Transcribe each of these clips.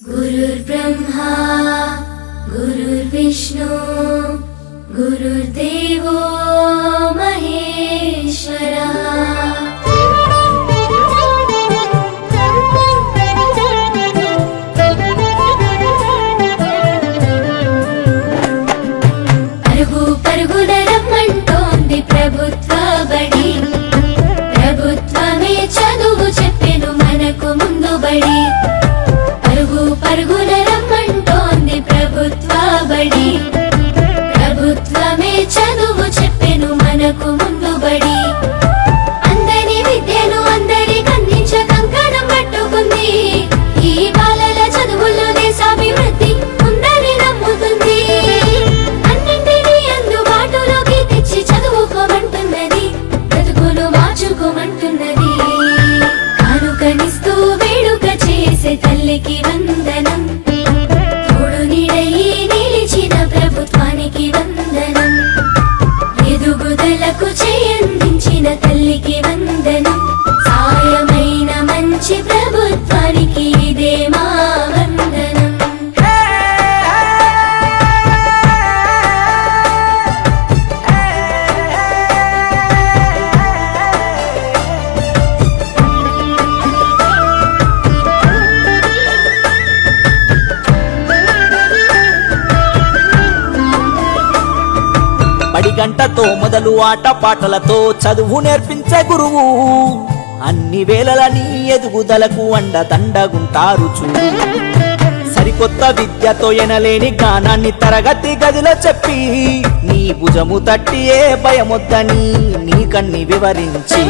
गुरुर्ब्रह्मा गुरुर्विष्णु गुरुर्देवो महेश्वरः। పరుగు పరుగున రమ్మంటోంది ప్రభుత్వ బడి, ప్రభుత్వమే చదువు చెప్పెను మనకు ముందు బడి. పరుగు పరుగున రమ్మంటోంది ప్రభుత్వ బడి, ప్రభుత్వమే చదువు చెప్పెను మనకు ముందు బడి. అందరి విద్యను అందరికి అందించ కంకణం పట్టుకుంది, ఈ బాలల చదువుల్లో దేశాభివృద్ధి ఉందని నమ్ముతుంది. అన్నింటినీ అందుబాటులోకి తెచ్చి చదువుకోమంటున్నది, బ్రతుకును మార్చుకోమంటున్నది. కానుకనిస్తూ వేడుక చేసే తల్లికి వందనం, తోడు నీడయి నిలిచిన ప్రభుత్వానికి వందనం. ఎదుగుదలకు చేయందించిన తల్లికి వందనం, సాయమైన మంచి ప్రభుత్వానికి ఇదే మా వందనం. బడి గంటతో మొదలు ఆట పాటలతో చదువు నేర్పించే గురువు, అన్ని వేళలని ఎదుగుదలకు అండదండగుంటారు చూడు. సరికొత్త విద్యతో ఎనలేని జ్ఞానాన్ని తరగతి గదిలో చెప్పి, నీ భుజము తట్టి ఏ భయమొద్దని నీ కన్ని వివరించి,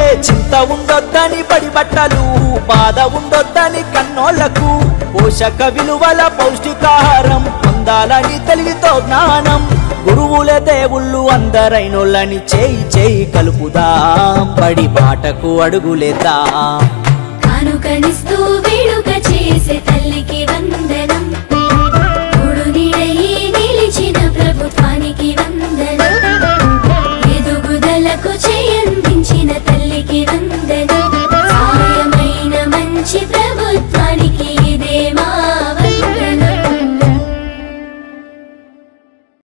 ఏ చింత ఉండొద్దని బడి బట్టలు, బాధ ఉండొద్దని కన్నోళ్లకు, పోషక విలువల పౌష్టికాహారం పొందాలని తెలివితో జ్ఞానం. గురువుల దేవుళ్ళు అందరైనోళ్ళని చేయి చేయి కలుపుదాం, బడి బాటకు అడుగులేద్దాం. కానుకనిస్తూ వేడుక చేసే